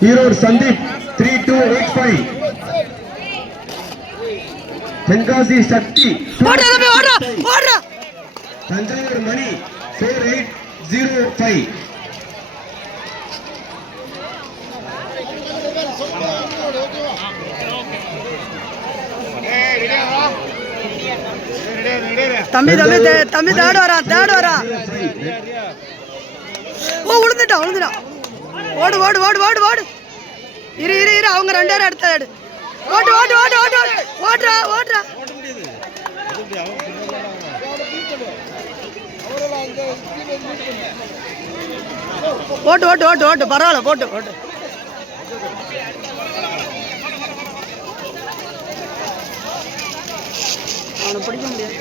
Erode Sandeep 3285. Tenkasi Shakti. Tanjavur Mani 4805. தம்பி third வரா ஓ விழுந்துட்டா ஓடு இரு அவங்க 2 பேரும் அடுத்த எடு ஓடுறா ஓட்டு பரவாயில்ல போட்டு அவனை பிடிக்க முடியாது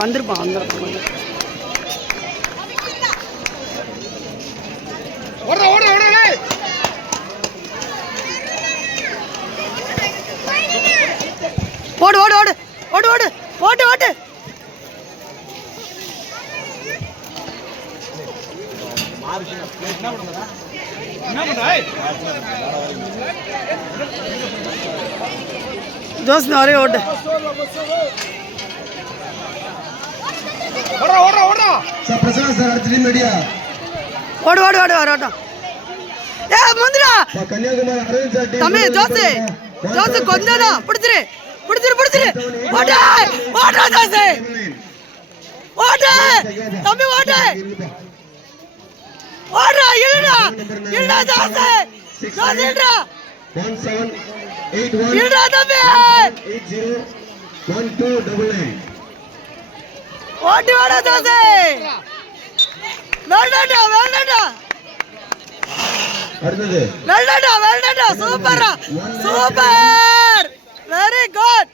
வந்திருப்பான் ஓடு दोस्त नारे ओड सर प्रसाद सर अर्जुन मीडिया ओड ए मुंदरा कन्याकुमारी अरविंद सर तम्मी दोस्त कोंदना पुडिचिरे ओड तम्मी ओड इल्ला दोस्त इल्ला 1781 इल्ला तम्मी 801299 ओडी वाला दोस्त वेलडा அடுத்தது சூப்பர் வெரி குட்